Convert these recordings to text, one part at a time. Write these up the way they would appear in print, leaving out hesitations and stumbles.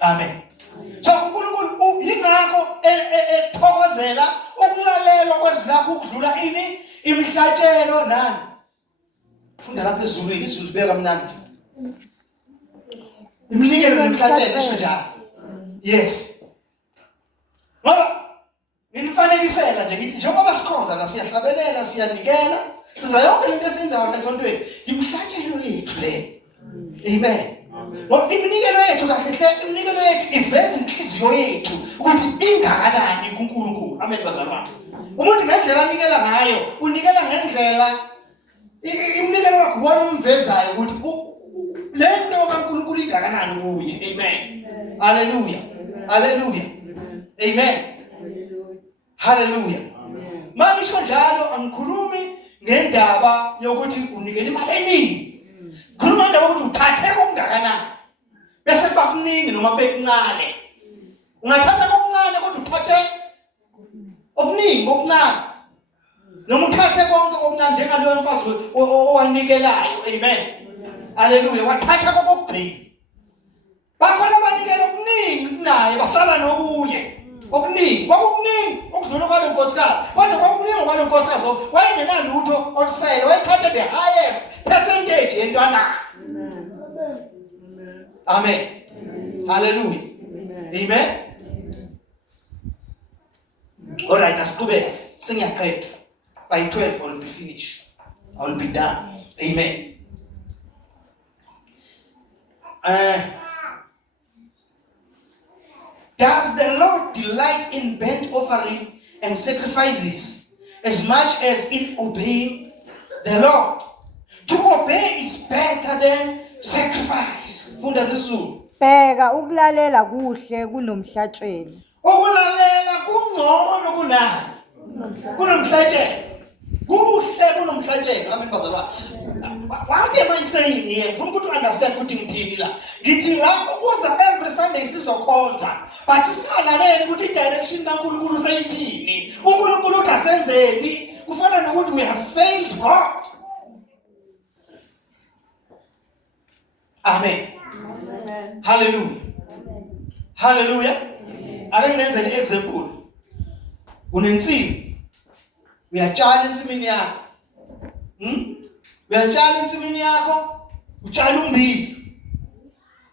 Amen. So uNkulunkulu yingakho ethokozela ukulalelwa kwezilakho ukudlula ini imihlatshelo nani. Funda lapha ezulwini izulu libeka mnandi. Iminikelo nemihlatshelo isho njalo. Yes. Ngoba nginifanekisela nje ngithi njengoba sikhonza la siyahlabelela siyanikela siza yonke lento esenzayo esontweni imihlatshelo yethu le. Amen. Ngoba iminikelo yethu kahle hle iminikelo yethu iveza inhliziyo yethu ukuthi ingakanani kuNkulunkulu. Amen bazalwane. Umuntu ngendlela anikela ngayo unikela ngendlela iminikelo wakho wona umvezayo ukuthi lento kaNkulunkulu ingakanani kuye. Amen. Hallelujah. Hallelujah. Amen. Hallelujah. Mangisho njalo angikhulumi ngendaba yokuthi unikele imali eningi. Khuluma indaba ukuthi uthathe okungakanani. Bese kuba kuningi noma bekuncane. Ungathatha okuncane kodwa uthathe okuningi okuncane. Noma uthathe konke okuncane njengaloyo mfazi owanikelayo. Amen. Hallelujah. Wathatha kokugcina. Bakhona abanikela okuningi kunaye basala nokunye. Okuningi, kwakuningi okudlula kwalo nkosikazi. Kodwa kwakuningi kwalo nkosikazi wayengenalutho olusele wayethathe the highest percentage yentwana. Amen. Hallelujah. Amen. All right, asiqhubeke. Sengiyaqeda. By 12 I will be finished. I will be done. Amen. Does the Lord delight in burnt offering and sacrifices as much as in obeying the Lord? To obey is better than sacrifice. Funda lesizulu. Bheka ukulalela kuhle kunomhlatshelo. Ukulalela kungcono kunani? Kunomhlatshelo. Kuhle kunomhlatshelo. Amen bazalwane. What am I saying here? Ngifuna ukuthi understand ukuthi ngithini la. Ngithi la ukuza every Sunday sizokhonza. But singalaleli ukuthi direction kaNkulunkulu sayithini. uNkulunkulu uthi asenzeni. Kufana nokuthi we have failed God. Amen. Amen. Hallelujah. Hallelujah. Ake nginenzele example. Unensimu. Uyatshala ensimini yakho. Uyatshala ensimini yakho, utshala ummbila.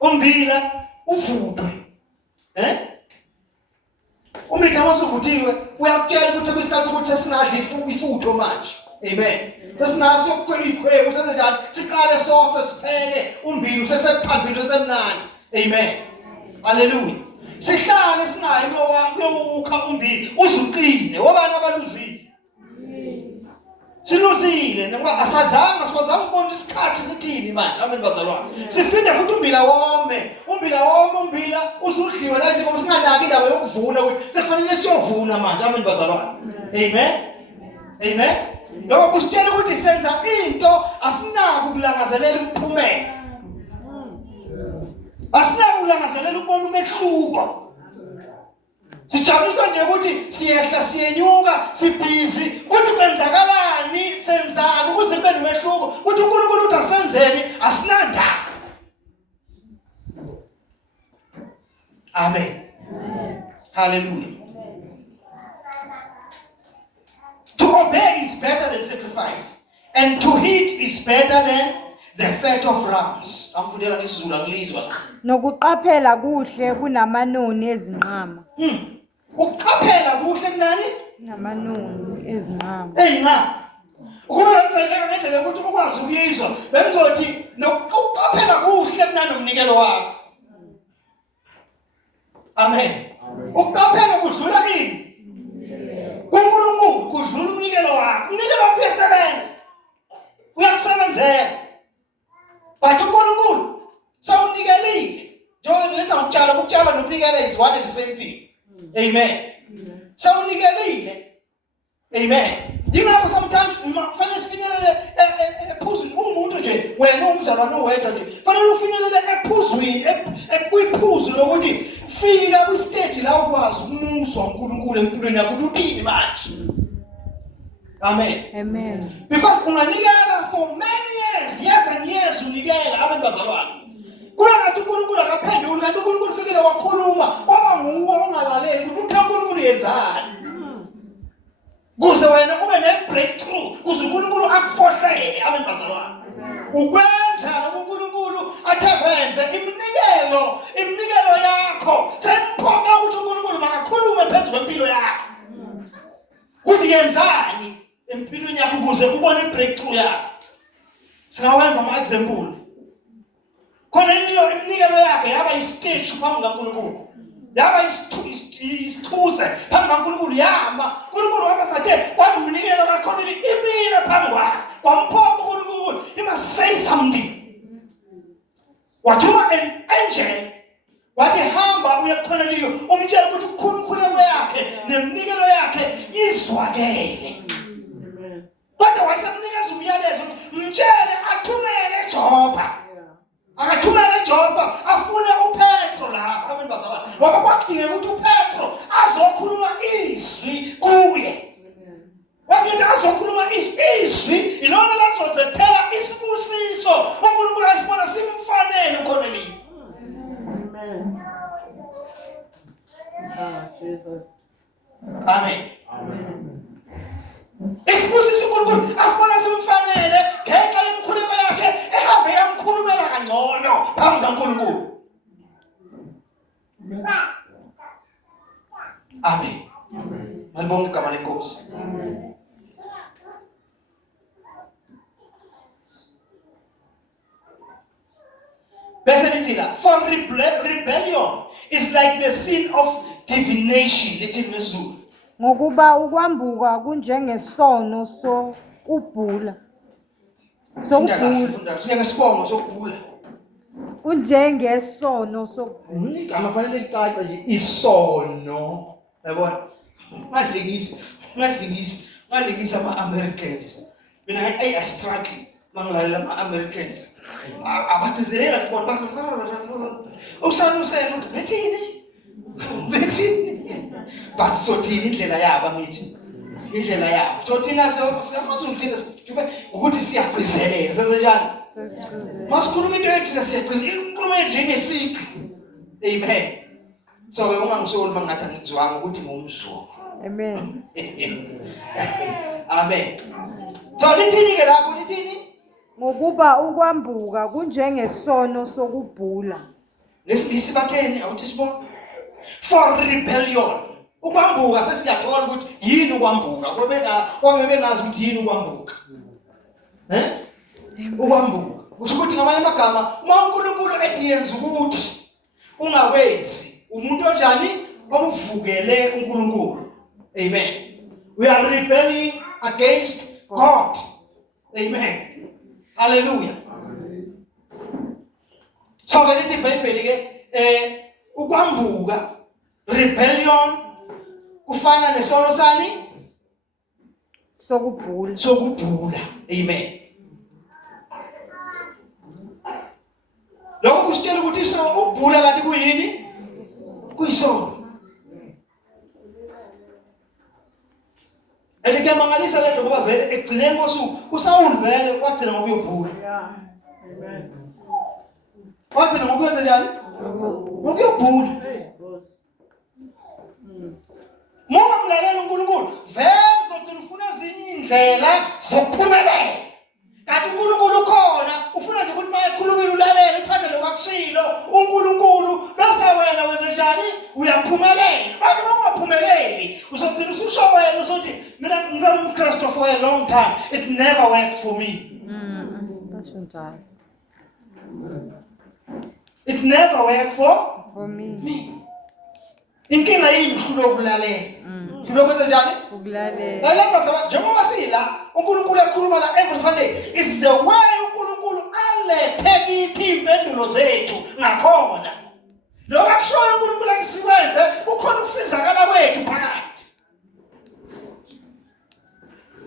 Ummbila uvuthwe. Ummbila masuvuthiwe uyakutshela ukuthi kwisikhathi ukuthi sesingadla ifutho manje. Amen. Sesinaso ukukhwela ikhwebu senze njani? Siqale sose sipheke ummbila usesekuqhambile semnandi. Amen. Hallelujah. Sihlale sinayo kuyokukha ummbila uzuqine wobani abaluzile. Siluzile ngoba asazama sikwazama ukubona isikhathi sithini manje. Amen bazalwane. Sifinde futhi ummbila wome. Ummbila uzudliwe la izinto singanaki indaba yokuvuna ukuthi sefanele siyovuna manje. Amen bazalwane. Amen. Amen. Lokho kusitshela ukuthi senza into asinako ukulangazelela umphumela. Asinako ukulangazelela ukubona umehluko. Sijabulisa nje ukuthi siyehla siyenyuka sibhizi ukuthi kwenzakalani senzani ukuze kube nomehluko ukuthi uNkulunkulu uthi asenzeni asinandaba. Amen. Hallelujah. To obey is better than sacrifice, and to eat is better than the fat of rams. Amfundela ngesizulu angilizwa la. Nokuqaphela kuhle kunamanoni ezinqama. Ukuqaphela kuhle kunani? Namanoni ezinqama. Eyinqama. Ukuyenza ngendlela ukuthi ukwazi ukuyizwa. Bengizothi nokuqaphela kuhle kunani nomnikelo wakho. Amen. Ukuqaphela kudlula kini. kuNkulunkulu kudlula umnikelo wakho. Umnikelo wakho uyasebenza. Uyakusebenzela. But uNkulunkulu sawunikelile. Njengoba lesawutshala ukutshala nokunikela is one and the same thing. Amen. Sawunikelile. Amen. Yingakho sometimes kufanele sifinyelele ephuzwini umuntu nje wena umzalwane owedwa nje kufanele ufinyelele ephuzwini kwiphuzu lokuthi fika kwistage la ukwazi ukumuzwa uNkulunkulu empilweni yakho ukuthi uthini manje. Amen. Amen. Because unganikela for many years and years unikela abantu bazalwane. Kula ngathi uNkulunkulu akaphenduli kanti uNkulunkulu ufike wakhulumile wakhuluma kwaba nguwe ongalaleli ukuthi uNkulunkulu yenzani kuze wena ube ne-breakthrough kuze uNkulunkulu akufohlele amen bazalwane ukwenza uNkulunkulu athabenze iminikelo yakho semphoka ukuthi uNkulunkulu makakhulume phezulu kwempilo yakho ukuthi yenzani empilweni yakho ukuze ubone i-breakthrough yakho singawenza ama-example khona leyo iminikelo yakhe yaba yi-stage phambi kaNkulunkulu yaba isithuze phambi kaNkulunkulu yama uNkulunkulu waba sathe kwangumnikelo kakhona imile phambi kwakhe kwamphoka uNkulunkulu he must say something wathuma an angel wathi hamba uye khona leyo umtshela ukuthi ukukhululeko yakhe neminikelo yakhe izwakele kodwa wasemnikeza umyalezo mtshele athumele eJopa akathumele eJopa afune uPetro lapha amen bazalwane ngoba kwakudingeka ukuthi uPetro azokhuluma izwi kuye wakithi azokhuluma izwi ilona lazozethela isibusiso uNkulunkulu asibona simfanele ukhonelile amen Jesus amen isibusiso uNkulunkulu asibona simfanele ngenxa yemkhuleko yakhe ehambe yamkhulumela kangcono phambi kaNkulunkulu amen malibonga igama lenkosi bese lithi la for rebellion is like the sin of divination lithi ngesiZulu ngokuba ukwambuka kunjengesono sokubhula njengesibongo sokubhula kunjengesono sokubhula igama fanele licace nje isono yabona ngadlingisi ama-Americans mina I struggle mangilalela ama-Americans abathizelela kubona bathi usalusela bethini but sothini indlela yabo ngithi indlela yabo sothina siyamazuthina ukuthi siyagcizelela senzenjani masikhuluma into yethu siyagcizelela inkulumo yethu njengesixi amen so ke ungangisoli mangathi angizwanga ukuthi ngumzwa amen amen so lithini ke lapho lithini ngokuba ukwambuka kunjengesono sokubhula lesibisi batheni awuthi sibona for rebellion ukwambuka sesiyathola ukuthi yini ukwambuka kwabe bengazi ukuthi yini ukwambuka ukwambuka kusho ukuthi ngamanye amagama uma uNkulunkulu ethi yenza ukuthi ungakwenzi umuntu onjani omvukele uNkulunkulu amen we are rebelling against God amen hallelujah so ke lithi iBhayibheli ke ukwambuka rebellion kufana nesono sani sokubhula amen lokho kusitshela ukuthi isono ukubhula kanti kuyini kuyisono elike mangalisa lento ngoba vele ekugcineni kosuku uSawuli vele wagcina ngokuyobhula amen wagcina ngokwenza njani ngokuyobhula Moma mlalela uNkulunkulu vele uzogcina ufuna ezinye indlela zokuphumelela kanti uNkulunkulu khona ufuna nje ukuthi mayekhulumile ulalele uthathe lokwakushilo uNkulunkulu bese wena wenze njani uyaphumelela manje ungaphumeleli uzogcina ususho wena usothi mina ngingumKristu for a long time it never worked for me basho njalo it never worked for me inkinga yini ngihlulo ukulalela ngihlulo kwenza njani ukulalela lapha sabantu njengoba sila uNkulunkulu ekhuluma la every Sunday is the way uNkulunkulu alethe kithi impendulo zethu ngakhona lokho akushoyo uNkulunkulu akusikwenze ukhona ukusizakala kwethu phakathi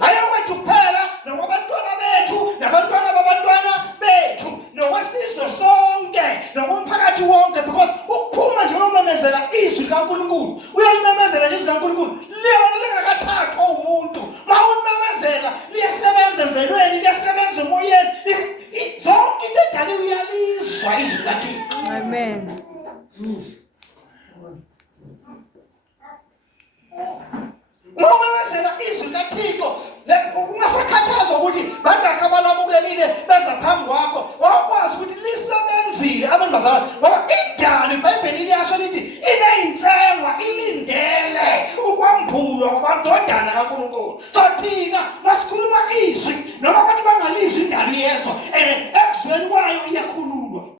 ayokwethu kuphela nokwabantwana bethu nabantwana babantwana bethu nokwesizwe sonke nokumphakathi wonke because ukuphuma nje uyomemezela izwi likaNkulunkulu uyalimemezela izwi likaNkulunkulu liyona lingakathathwa umuntu mawulimemezela liyasebenza emvelweni liyasebenza emoyeni zonke into edala uyalizwa izwi likaThixo amen Ngoba wesela izwi kaThixo ungasakhathazwa ukuthi bangakho abalamukelile beza phambi kwakho wakwazi ukuthi lisebenzile abantu bazalwane ngoba indalo iBhayibheli liyasho lithi ineyintsengwa ilindele ukwambulwa kwabantwana kaNkulunkulu. So thina masikhuluma izwi noma abantu bangalizwi indalo yezwa ekuzweni kwayo iyakhuluma